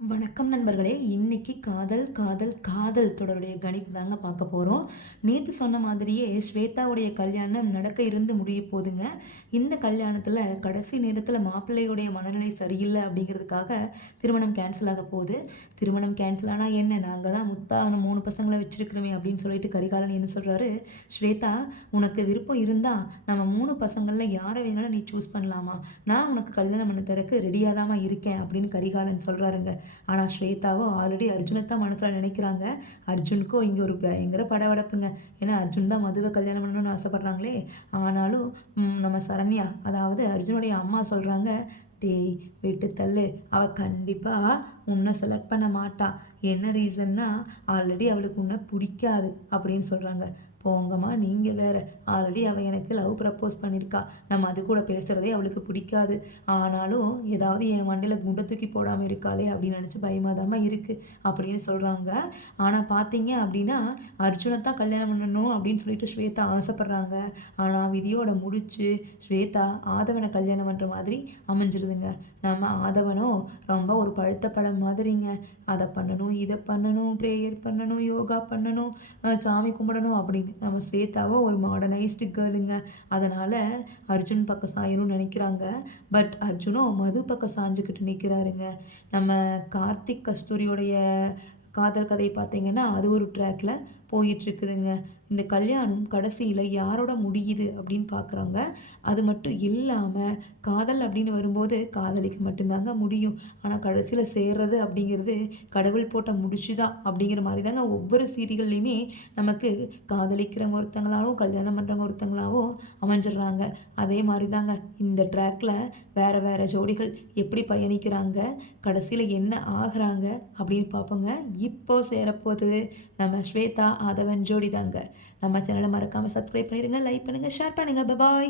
வணக்கம் நண்பர்களே! இன்னைக்கு காதல், காதல், காதல் தொடருடைய கணிப்பு தாங்க பார்க்க போறோம். நேத்து சொன்ன மாதிரியே ஸ்வேதாவுடைய கல்யாணம் நடக்க இருந்து முடிய போதுங்க. இந்த கல்யாணத்துல கடைசி நேரத்துல மாப்பிள்ளையுடைய மனநிலை சரியில்ல அப்படிங்கிறதுக்காக திருமணம் கேன்சல் ஆக போகுது. திருமணம் கேன்சல் ஆனா என்ன? நாங்க தான் முத்தான 3 பசங்கள வச்சிருக்கிறோமே அப்படின்னு சொல்லிட்டு கரிகாலன் என்ன சொல்றாரு, "ஸ்வேதா உனக்கு விருப்பம் இருந்தா நம்ம 3 பசங்கள்ல யார வேணாலும் நீ சூஸ் பண்ணலாமா? நான் உனக்கு கல்யாணம் பண்ண தரக்கு ரெடியா தாம்மா இருக்கேன்" அப்படின்னு கரிகாலன் சொல்றாருங்க. ஆனா ஸ்வேதாவோ ஆல்ரெடி அர்ஜுன தான் மனசுல நினைக்கிறாங்க. அர்ஜுனுக்கும் இங்க ஒரு பயங்கர படபடப்புங்க. ஏன்னா அர்ஜுன் தான் மதுவ கல்யாணம் பண்ணணும்னு ஆசைப்படுறாங்களே! ஆனாலும் நம்ம சரண்யா அதாவது அர்ஜுனுடைய அம்மா சொல்றாங்க, "டேய் விட்டு தள்ளு. அவ கண்டிப்பா உன்ன செலக்ட் பண்ண மாட்டா. என்ன ரீசன்னா, ஆல்ரெடி அவளுக்கு உன்ன புடிக்காது" அப்படின்னு சொல்றாங்க. போங்கம்மா நீங்க வேற. ஆல்ரெடி அவ எனக்கு லவ் ப்ரப்போஸ் பண்ணியிருக்கா. நம்ம அது கூட பேசுறதே அவளுக்கு பிடிக்காது. ஆனாலும் ஏதாவது என் மண்டையில குண்ட தூக்கி போடாம இருக்காளே அப்படின்னு நினச்சு பயமா தாம்மா இருக்கு அப்படின்னு சொல்றாங்க. ஆனா பார்த்தீங்க அப்படின்னா, அர்ஜுன தான் கல்யாணம் பண்ணணும் அப்படின்னு சொல்லிட்டு ஸ்வேதா ஆசைப்படுறாங்க. ஆனா விதியோட முடிச்சு ஸ்வேதா ஆதவன கல்யாணம் பண்ற மாதிரி அமைஞ்சிருதுங்க. நம்ம ஆதவனோ ரொம்ப ஒரு பழுத்த பழம் மாதிரிங்க. அத பண்ணணும், இத பண்ணணும், பிரேயர் பண்ணணும், யோகா பண்ணணும், சாமி கும்பிடணும் அப்படின்னு. நம்ம ஸ்வேதாவோ ஒரு மாடர்னைஸ்டு கேர்ளுங்க. அதனால அர்ஜுன் பக்கம் சாயணும்னு நினைக்கிறாங்க. பட் அர்ஜுனும் மது பக்கம் சாஞ்சுக்கிட்டு நிற்கிறாருங்க. நம்ம கார்த்திக் கஸ்தூரியோடைய காதல் கதை பார்த்தீங்கன்னா, அது ஒரு ட்ராக்ல போயிட்டுருக்குதுங்க. இந்த கல்யாணம் கடைசியில யாரோட முடியுது அப்படின்னு பார்க்குறாங்க. அது மட்டும் இல்லாம, காதல் அப்படின்னு வரும்போது காதலிக்க மட்டும்தாங்க முடியும். ஆனா கடைசியில சேர்றது அப்படிங்கிறது கடவுள் போட்ட முடிச்சு தான் அப்படிங்கிற மாரி தாங்க ஒவ்வொரு சீரியல்லையுமே நமக்கு காதலிக்கிறவங்க ஒருத்தங்களாவும், கல்யாணம் பண்றவங்க ஒருத்தங்களாவும் அமைஞ்சிடுறாங்க. அதே மாரி தாங்க இந்த ட்ராக்ல வேற வேற ஜோடிகள் எப்படி பயணிக்கிறாங்க, கடைசியில என்ன ஆகுறாங்க அப்படின்னு பார்ப்போங்க. இப்போ சேரப்போது நம்ம ஸ்வேதா, ஆதவன் ஜோடி தாங்க. நம்ம சேனலை மறக்காம சப்ஸ்கிரைப் பண்ணிடுங்க, லைக் பண்ணுங்க, ஷேர் பண்ணுங்க. பாய்.